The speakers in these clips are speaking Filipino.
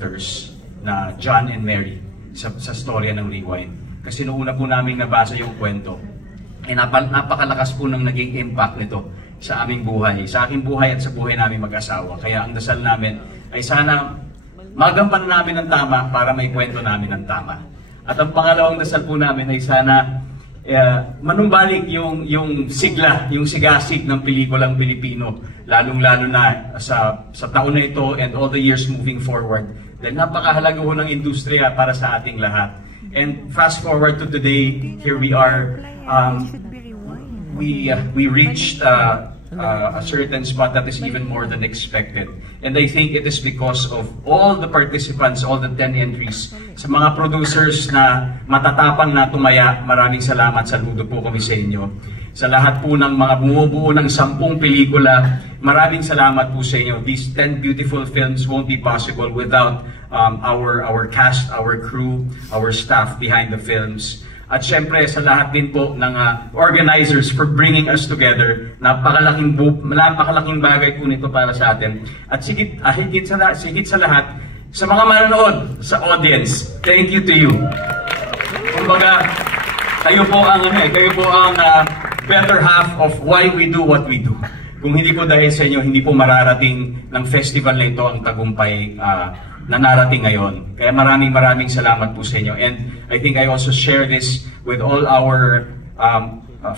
characters na John and Mary sa storya ng Rewind. Kasi noong una po namin nabasa yung kwento, napakalakas po ng naging impact nito sa aming buhay, sa aking buhay at sa buhay namin mag-asawa. Kaya ang dasal namin ay sana magampanan namin ng tama para may kwento namin ng tama. At ang pangalawang dasal po namin ay sana manumbalik yung sigla, yung sigasig ng pelikulang Pilipino, lalong-lalo na sa taon na ito and all the years moving forward. Dahil napakahalaga ho ng industriya para sa ating lahat. And fast forward to today, here we are. We reached a certain spot that is even more than expected. And I think it is because of all the participants, all the 10 entries, sa mga producers na matatapang na tumaya, maraming salamat, saludo po kami sa inyo. Sa lahat po ng mga bumubuo ng 10 pelikula, maraming salamat po sa inyo. These 10 beautiful films won't be possible without our cast, our crew, our staff behind the films. At syempre sa lahat din po ng organizers for bringing us together. Napakalaking bagay po nito para sa atin. At higit sa lahat, sa mga manonood, sa audience, thank you to you. Kumbaga, kayo po ang better half of why we do what we do. Kung hindi po dahil sa inyo, hindi po mararating ng festival na ito ang tagumpay na narating ngayon. Kaya maraming salamat po sa inyo. And I think I also share this with all our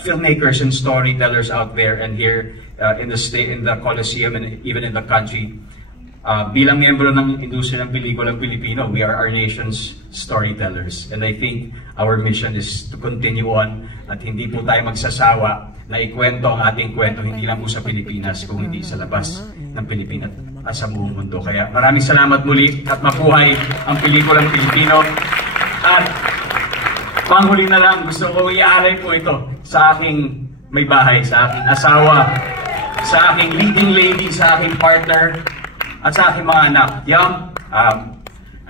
filmmakers and storytellers out there and here in the Coliseum and even in the country. Bilang miyembro ng industriya ng pelikulang Pilipino, we are our nation's storytellers. And I think our mission is to continue on at hindi po tayo magsasawa na ikwento ang ating kwento, hindi lang po sa Pilipinas, kung hindi sa labas ng Pilipinas at sa buong mundo. Kaya maraming salamat muli at mabuhay ang pelikulang Pilipino. At panghuli na lang, gusto ko iaalay po ito sa aking may bahay, sa aking asawa, sa aking leading lady, sa aking partner, at sa aking mga anak. Yam,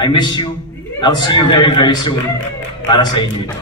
I miss you. I'll see you very soon para sa inyo ito.